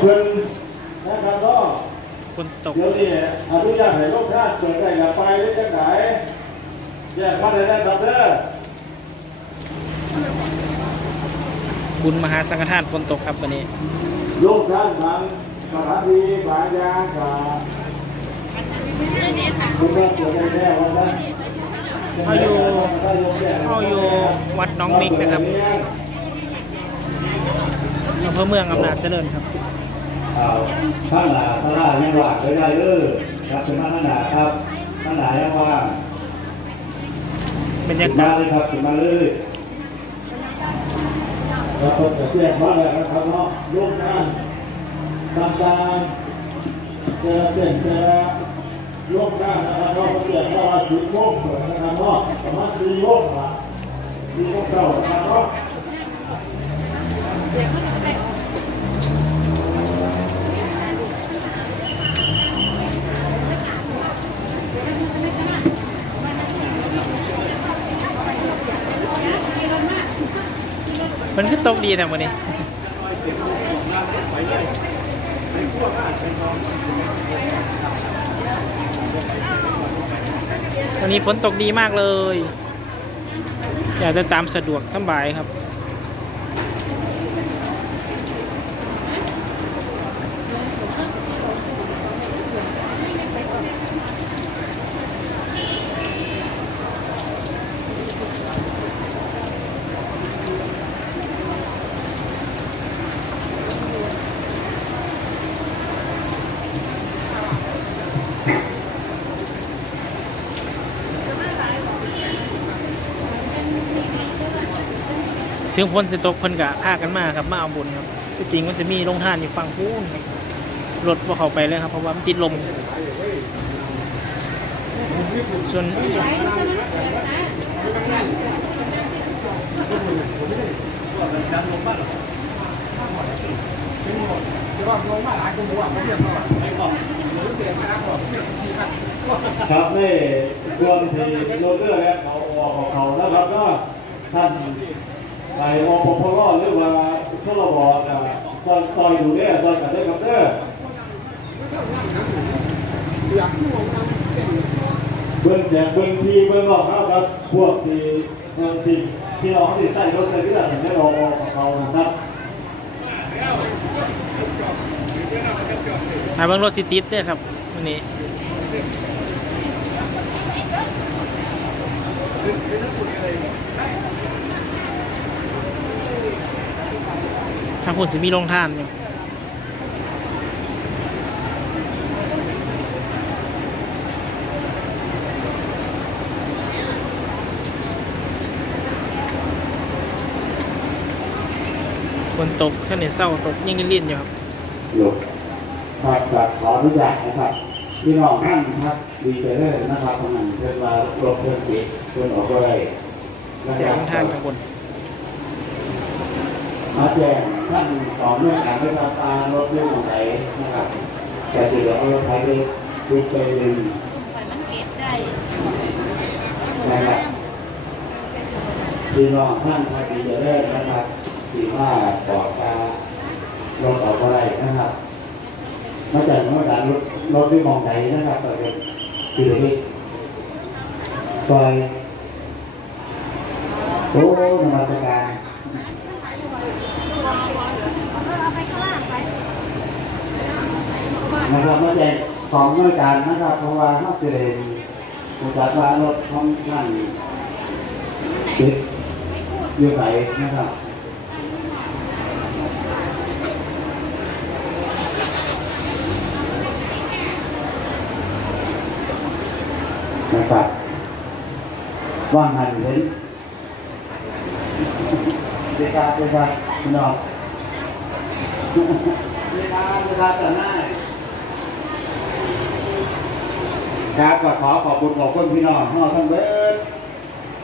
เพิ่นนะครับก็ฝนตกเดี๋ยวนี้อนุญาตให้ลูกค้าเปิดได้กับไปได้จังไหนแยกมาได้ได้ครับเด้อบุญมหาสังฆทานฝนตกครับวันนี้ลูกค้าบางสถานที่บางอย่างกับคุณแม่เกิดได้แน่วันนั้นเอาอยู่เอาอยู่วัดหน้องมิกนะครับอำเภอเมืองอำนาจเจริญครับ เอาท่านหลาสลายังว่างเลยได้เด้อครับถึงมาท่านหลาครับท่านหลายังว่างบรรยาถึงกามาศเลยครับถึงมาเลยเราเปิดแต่แยกมาแล้วนะครับเนาะลูกค้าต่างๆเจอเปลี่ยนเจอลูกค้านะครับเนาะเปลี่ยนว่าสีโมงนะครับเนาะประมาณสี่โมงครับสี่โมงเช้านะครับเนาะ มันก็ตกดีนะวันนี้วันนี้ฝนตกดีมากเลย อยากจะตามสะดวกสบายครับ ถึงฝนสิตกเพิ่นกะพากันมาครับมาเอาบุญครับที่จริงมันจะมีโรงทานอยู่ฝั่งพูนครับรถว่าเข้าไปเลยครับ เพราะว่ามันติดลม ส่วนครับในส่วนที่โรเตอร์และเขาออกของเขานะครับก็ท่าน ไปอปพลหรือว่าชลบจะซอยซอยอยู่เนี่ยซอยกันได้ครับเด้อเบื้องแจกเบื้องที่เบื้องนอกนะครับพวกที่เบื้องที่ที่น้องที่ใส่รถใส่เรือถึงได้ออของเขานะครับหาเบางรถสิติดเนี่ยครับวันนี้ ทางผลจะมีโรงทานอยู่ฝนตกแค่ไหนเศร้าตกยิ่งลิ่นๆอยู่ครับหยุดครับครับขออนุญาตนะครับพี่น้องท่านครับดีใจเลยนะครับทำงานเพื่อนมาลบเพื่อนจิตเพื่อนออกอะไรนะคจากรับโรงทานข้างบน มาแจ้งท่านต่อเนื่องการไปทำการรถเรื่องของไหนนะครับแต่สิเหลือเอารถไทยไปจุดไปหนึ่งนะครับพี่น้องท่านพอดีจะเลิกนะครับที่ว่าปอดตาลงออกอะไรนะครับมาจากมาจากรถรถที่มองไหนนะครับก็เป็นคือที่ซอยโอ้นมัสการ เอาไปข้างล่างไป นะครับมาแจ้งของเมื่อการนะครับ เพราะว่าเขาเกิดผู้จัดว่ารถของท่านติดอยู่ใสนะครับนะครับว่างงานอยู่เลยเด็กครับเด็กครับน้องเด็กครับเด็กครับแต่หน้า ครับก็ขอขอบคุณขอบคุณพี่น้องทั้งทั้งเบิร์ด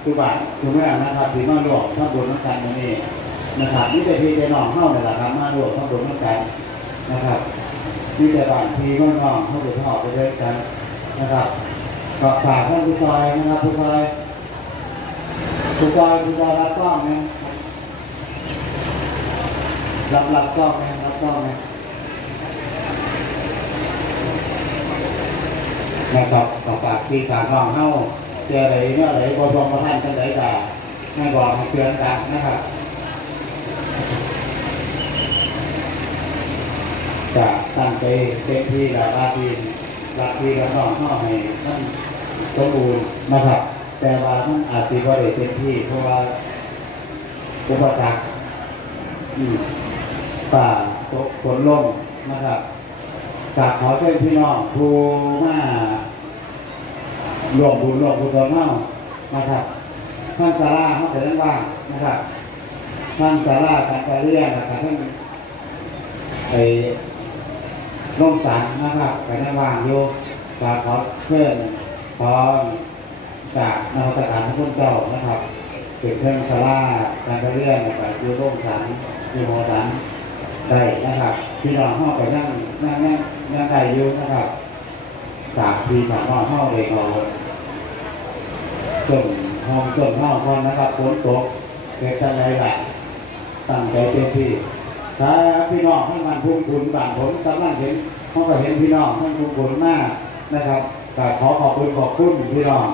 ทุกบาททุกแม่นะครับที่มาหลวงทั้งบนทั้งกันวันนี้นะครับนี่แต่พี่แต่น้องเข้าเนี่ยแหละครับมาหลวงทั้งบนทั้งกันนะครับนี่แต่บ้านพี่น้องเข้าไปทอดไปด้วยกันนะครับก็ฝากท่านผู้ชายนะครับผู้ชายผู้ชายผู้ชายรับซ่อมไหมรับรับซ่อมไหมรับซ่อมไห นะครับกับฝากที่การน้องเฮาเจออะไรเมื่อไร่บ่ทรงประท่านจังไดก็ให้บอกให้เตือนกันนะครับจะตั้งใจเต็มที่แล้วว่าทีรักที่กับน้องเฮาให้ท่านสมบูรณ์นะครับ แต่ว่าท่านอาจจะบ่ได้เต็มที่ เพราะว่าอุปสรรคอืมป่าฝนลงนะครับ กับขอเชิญพี่น้องผู้มาร่วมบุญร่วมกุศลเฮานะครับท่านสาราเขาเสด็จว่างนะครับท่านสาราการการเรียนนะครับท่านไปร่มสังนะครับไปนั่งว่างอยู่กับขอเชิญพรจากนวัตกรรมพระพุทธเจ้านะครับเป็นเครื่องสาราการการเรียนนะครับอยู่ร่มสังอยู่หอสังได้นะครับ พี่น้องห้องไปนั่ง นั่งนั่งนั่งได้อยู่นะครับจากพี่สามน้องห้องเลยเขาส่งห้องส่งห้องพอนะครับฝนตกเกิดอะไรล่ะตั้งใจเต็มที่ถ้าพี่น้องให้มันพุ่งขุนบางผมกำลังเห็นห้องก็เห็นพี่น้องท่านพุ่งขุนมากนะครับก็ขอขอบคุณขอบคุณพี่น้อง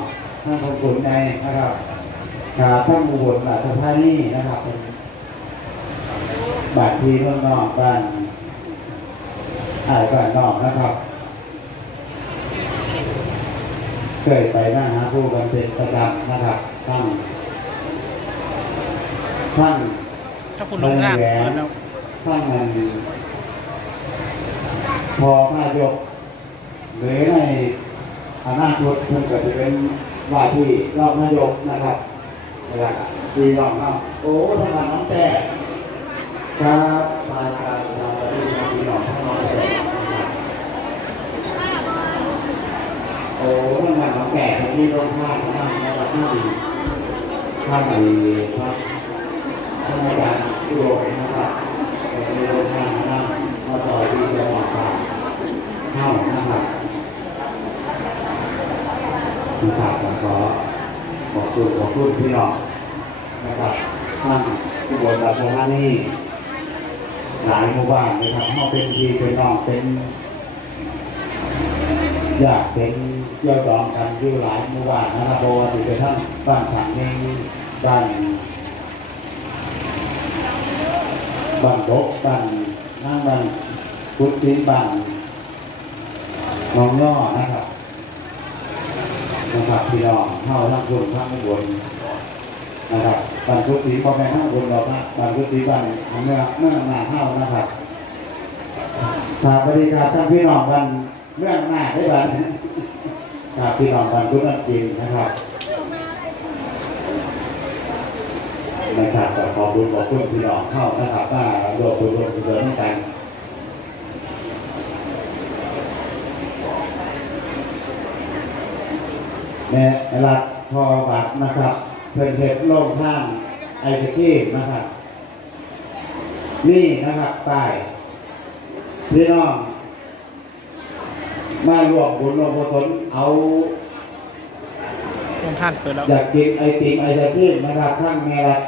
ท่านพุ่งขุนในนะครับกับท่านอุบลราชธานีนะครับเป็นบานพี่เมืองกบ้าน อ้ายบ้านนอกนะครับ เคยไปนั่งหาสู้กันเป็นประจำนะครับทั้งทั้งถ้าคุณลงท่านเปิดแล้วทั้งมันพอพายกหรือในอนาคตเพิ่นก็จะเป็นว่าที่รอบนายกนะครับนะครับปีรอบเนาะโอ้ทางน้องแต่ครับมาการทำปฏิบัติหน่อยทั้งหมดเลย โอ้ท่านงาของแก่ที่นี่ร่มผ้าท่านนะครับท่านท่านไอ้พระท่านอาจารย์อุดมนะครับเป็นในร่มผ้านะครับมาสอนที่จังหวัดตากเข้านะครับนะครับผมขอขอบคุณขอบคุณพี่น้องนะครับท่านผู้บริหารสถานีหลายหมู่บ้านนะครับเขาเป็นพี่เป็นน้องเป็นญาติเป็น ย่อยดองกันอยู่หลายหมู่บ้านนะครับเพราะว่าสิเป็นทั้งบ้านสังเงบ้านบ้านบกบ้านนั่งบ้านพุทธิบ้านน้องย่อนะครับนะครับพี่น้องเข้าทั้งคนทั้งอุบนนะครับบานพุทธีพ่อแม่ห้าคนเรานะบานพุทธีบ้านเมื่อเมื่อหน้าเท่านะครับถ้าบริการท่านพี่น้องวันเมื่อหน้าได้บ้าน ครับพี่น้องวันพุทธกินนะครับนะครับขอบคุณขอบคุณพี่น้องเข้านะครับว่ารวมบุญรวมกุศลกันแม่รัดพอบัตรนะครับ เพิ่นเห็ดโล่งท่านไอศครีมนะครับ นี่นะครับป้ายพี่น้อง มารวมบุญรวมกุศเอาลงท่านเปิดแล้วอยากกินไอติมไอศครีมนะครับทั้งแม่รัด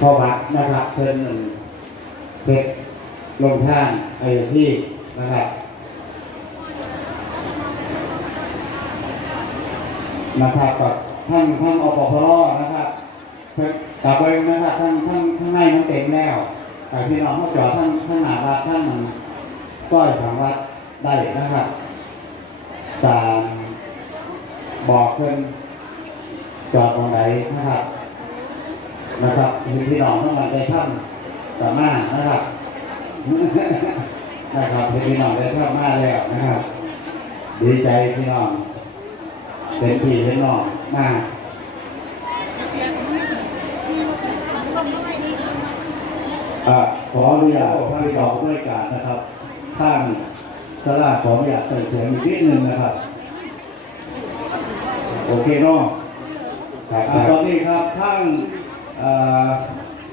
พอบัตรนะครับเพิ่นเพ็ดลงท่านไอศครีมนะครับนะครับกับท่านท่านอปพลนะครับเพิ่นกลับไปนะครับท่านท่านข้างในมันเต็มแล้วแต่พี่น้องเขาจอดท่านท่านหนาวัดท่านมันก้อยของวัด ได้นะครับ ตามบอกเพิ่นจอดตรงไหนนะครับ นะครับมีพี่น้องทั้งหมดได้ท่านกับมานะครับ นะครับมีพี่น้องได้ท่านมาแล้วนะครับ ดีใจพี่น้องเป็นพี่เป็นน้องมากอะขออนุญาตท่านรองผู้วยการนะครับท่าน สลาขออนุญาตใส่เสียงอีกนิดนึงนะครับ โอเคเนาะครับอะตอนนี้ครับท่านเอ่อ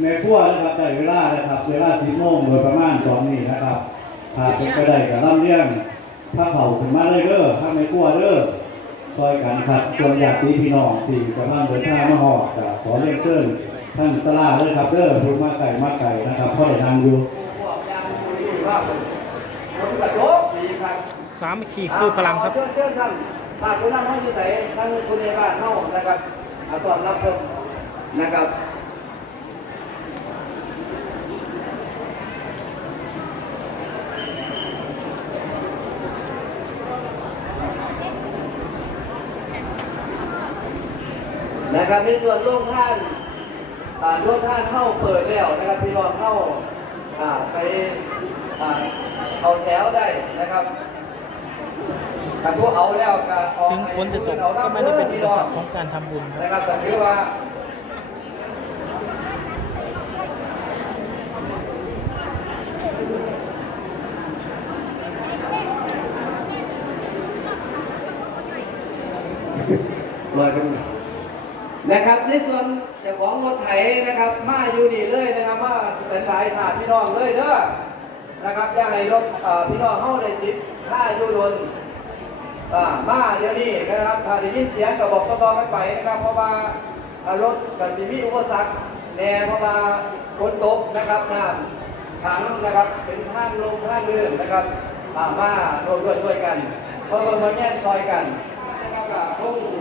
ในครัวนะครับได้เวลานะครับ เวลาสิบโมงโดยประมาณตอนนี้นะครับถ้าเป็นไปได้กับลำเลียงถ้าเขาถึงมาเลยเด้อถ้าไม่ครัวเด้อซอยกันครับส่วนญาติพี่น้องที่กำลังเดินทางมาหอดก็ขอเรียนเชิญท่านสลาเลยครับเด้อทุกมาไก่มาไก่นะครับพ่อได้นำอยู่ สามัคคีคือพลังครับ เชิญเชิญท่านฝากคุณน้ำห้องที่ใส่ท่านคุณในบ้านเฮานะครับเอาต้อนรับเพิ่มนะครับนะครับในส่วนโรงท่านอ่งท่านเข้าเปิดแล้วนะครับพี่น้องเข้าไปอ่าเอาแถวได้นะครับ กันตัวเอาแล้วก็ถึงฝนจะตกก็ไม่ได้เป็นอุปสรรคของการทำบุญครับนะครับแต่คือว่าสวยนนะครับในส่วนเจ้าของรถไถนะครับ มาอยู่นี่เลยนะครับมาสแตนบายถาดพี่น้องเลยเด้อนะครับอยากให้รถพี่น้องเข้าได้ติดค่าอยู่ดน มาเดี๋ยวนี้นะครับถ้าได้ยินเสียงก็บอกต่อๆกันไปนะครับ เพราะว่าอ่ารถกับสิมีอุปสรรคแน่เพราะว่าฝนตกนะครับน้ำขังนะครับเป็นท่างลงท่างเลื่อนนะครับอ่ามาโดนด้วยช่วยกันเพราะว่ามันแย่งซอยกันนะครับก็คง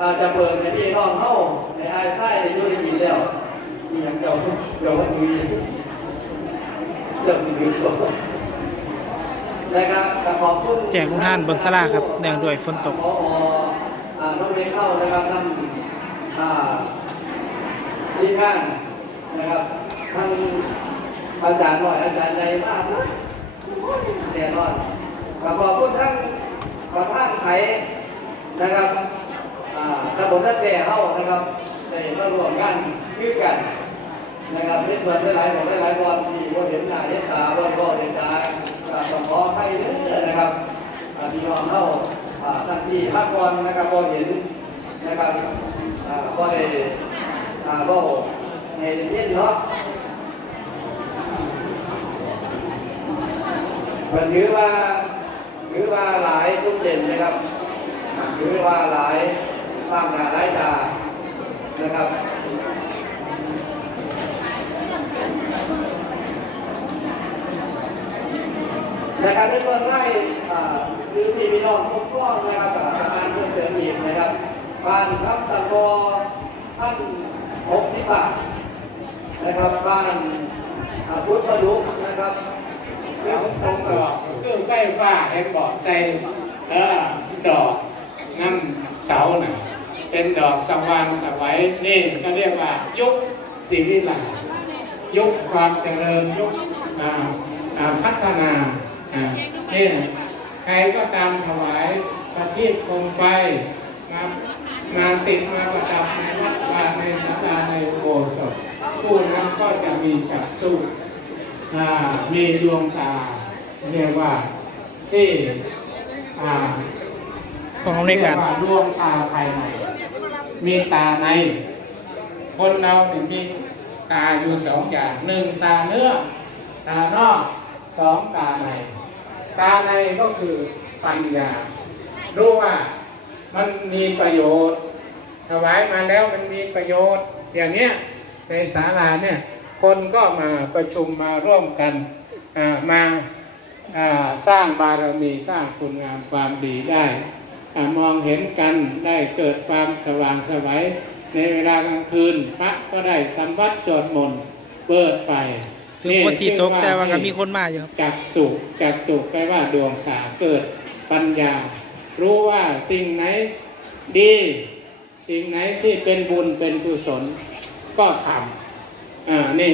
อ่าจะเปิดในพี่น้องเข้าในไอ้ไส้ในยูนิกินแล้วนี่ยังเดียวเดียวว่าทีจ้ามีอยู่ นะครับก็ขอบคุณแจกลูกท่านบนศาลาครับเนื่องด้วยฝนตก พออ่าน้องเรียนเข้านะครับท่านอ่าทีมงานนะครับท่านอาจารย์หน่อยอาจารย์ใหญ่มากนะแน่นอนขอบคุณท่านประธานไทยนะครับอ่าตำบลนักแก่เข้านะครับได้มาร่วมงานคือกัน นะครับในส่วนหลายๆของหลายๆวันที่ว่าเห็นหน้าเห็นตาว่าก็เห็นตาก็ ต้องขอให้เด้อนะครับอ่าพี่น้องเข้าอ่าท่านที่พักผ่อนนะครับก็เห็นนะครับอ่าก็ได้อ่าก็ในเย็นเนาะมันถือว่าถือว่าหลายสุดเด่นนะครับถือว่าหลายบ้างหน้าหลายตานะครับ นะครับในส่วนไร่ซื้อที่พี่น้องส้มซ่องนะครับกับอารเพิ่มเติมอีกนะครับบ้านพักสังกอท่านหกสิบบาทนะครับบ้านพุทธดุนะครับเครื่องทงดอกเครื่องไฟฟ้าให้บอกใส่เออดอกน้ำเสาหน่ะเป็นดอกสว่างสวัยนี่ก็เรียกว่ายุคศิวิลย์ยุคความเจริญยุคอ่าอ่าพัฒนา อ่นี่ใครก็ตามถวายประทีปโคมไฟงานงานติดมาประดับในวัดวาในศาลาในโบสถ์ผู้นั้นก็จะมีจักษุมีดวงตา เรียกว่าที่ของในการเยว่าดวงตาภายใน มีตาใน คนเราเนี่ยมีตาอยู่สองอย่างหนึ่งตาเนื้อ ตานอกสองตาใน ตาในก็คือปัญญา รู้ว่ามันมีประโยชน์ ถวายมาแล้วมันมีประโยชน์ อย่างเนี้ยในศาลาเนี่ยคนก็มาประชุมมาร่วมกันมาสร้างบารมีสร้างคุณงามความดีได้อมองเห็นกันได้เกิดความสว่างสวัยในเวลากลางคืน พระก็ได้สัมวัดสวดมนต์เปิดไฟ ถึงฝนที่ตกแต่ว่าก็มีคนมาอยู่ครับจักสุขจักสุขแปลว่าดวงตาเกิดปัญญา รู้ว่าสิ่งไหนดี สิ่งไหนที่เป็นบุญเป็นกุศล ก็ทำอ่านี่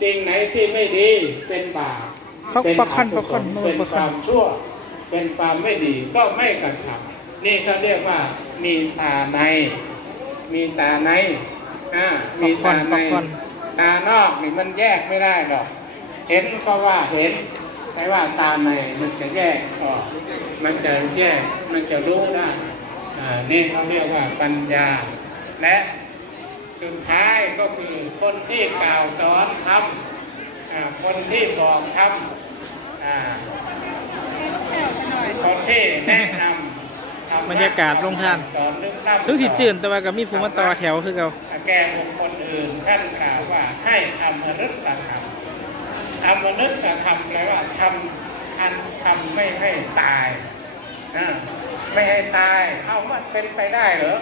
สิ่งไหนที่ไม่ดีเป็นบาปเขาเป็นประคันอกุศลประคันเป็นประคคันวามชั่ว เป็นความไม่ดีก็ไม่กระทำนี่เขาเรียกว่ามีตาใน มีตาในอ่ามีตาในประคัน ตานอกนี่มันแยกไม่ได้หรอก เห็นก็ว่าเห็น แต่ว่าตาในมันจะแยกออกมันจะแยก มันจะรู้ได้อ่านี่เขาเรียกว่าปัญญา และสุดท้ายก็คือคนที่กล่าวสอนทำอ่าคนที่บอกทำอ่าคนที่แนะนำทำบรรยากาศโรงทานสอนเรื่องทำถึงสิจืนแต่ว่าก็มีผู้มาต่อแถวคือเรา แก่บุคคลอื่นท่านกล่าวว่าให้ทำมนุษย์ธรรมทำมนุษย์ธรรมแปลว่าทำอันทำไม่ให้ตายอ่าไม่ให้ตาย เอ้ามันเป็นไปได้เหรอ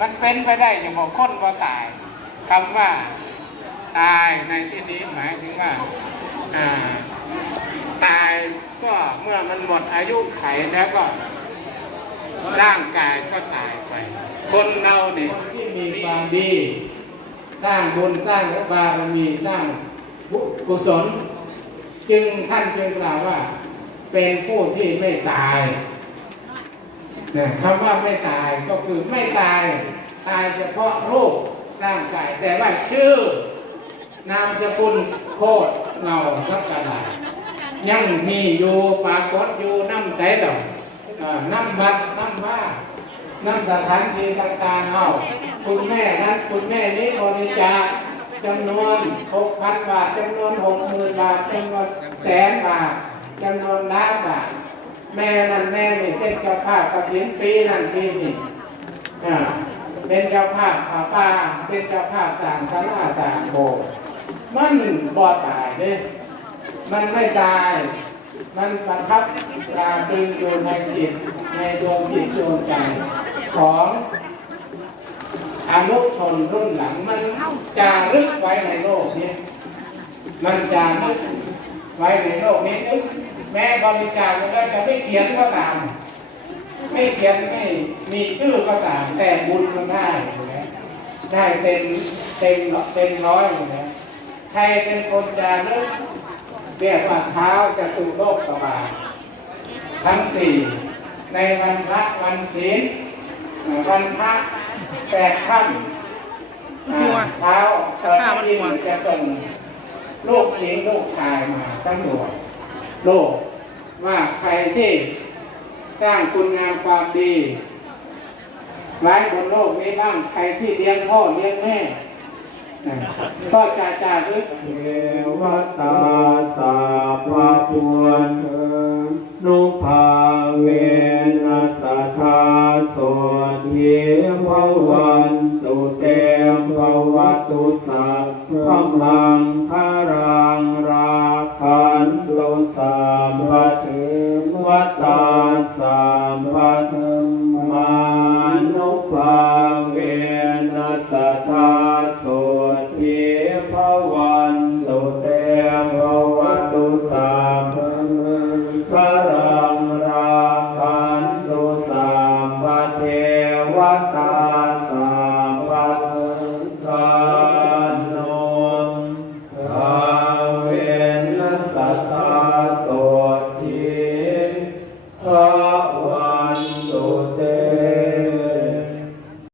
มันเป็นไปได้อย่างบอกคนว่าตายคำว่าตายในที่นี้หมายถึงว่าอ่าตายก็เมื่อมันหมดอายุไขแล้วก็ ร่างกายก็ตายไป คนเราเนี่ยที่มีความดี สร้างบุญสร้างบารมีสร้างบุกุศล จึงท่านจึงกล่าวว่า เป็นผู้ที่ไม่ตายเนี่ยคำว่าไม่ตายก็คือไม่ตาย ตายเฉพาะรูปร่างกาย แต่ว่าชื่อนามสกุลโคตรเงาสักกระดาษยังมีอยู่ปรากฏอยู่น้ำใสดอกเอ่อ น้ำบัดน้ำว่าน้ำสถานที่ต่างๆเอาคุณแม่นั้นคุณแม่นี้บริจาคจำนวนหกพันบาทจำนวนหกหมื่นบาทจำนวนแสนบาทจำนวนล้านบาทแม่นั่นแม่นี่เป็นเจ้าภาพกระถินปีนั่นปีนี่อ่าเป็นเจ้าภาพผาป่าเป็นเจ้าภาพสางศาลาสางโบมันบ่ตายเด้มันไม่ตาย มันประทับตราตรึงอยู่ในจิตในดวงจิตดวงใจของอนุชนรุ่นหลัง มันจารึกไว้ในโลกนี้ มันจารึกไว้ในโลกนี้แม้บริจาคแล้วจะไม่เขียนก็ตาม ไม่เขียนไม่มีชื่อก็ตาม แต่บุญมันได้ได้เต็มเต็มเต็มร้อยอยู่แล้วใครเป็นคนจารึก เรียกว่าเท้าจตุโลกกบาลทั้งสี่ในวันพระวันศีลวันพระแปดค่ำอ่าเท้าติมดินจะส่งลูกหญิงลูกชายมาสำรวจโลกว่าใครที่สร้างคุณงามความดีไว้บนโลกนี้บ้างใครที่เลี้ยงพ่อเลี้ยงแม่ ก็จะจารึกเทวตาสาพะปวนนุภาเวนัสธาโสทีภวันตุเตมภวัตุสัพพมังคารังราคันตุสัมปเทวตาสัมปเท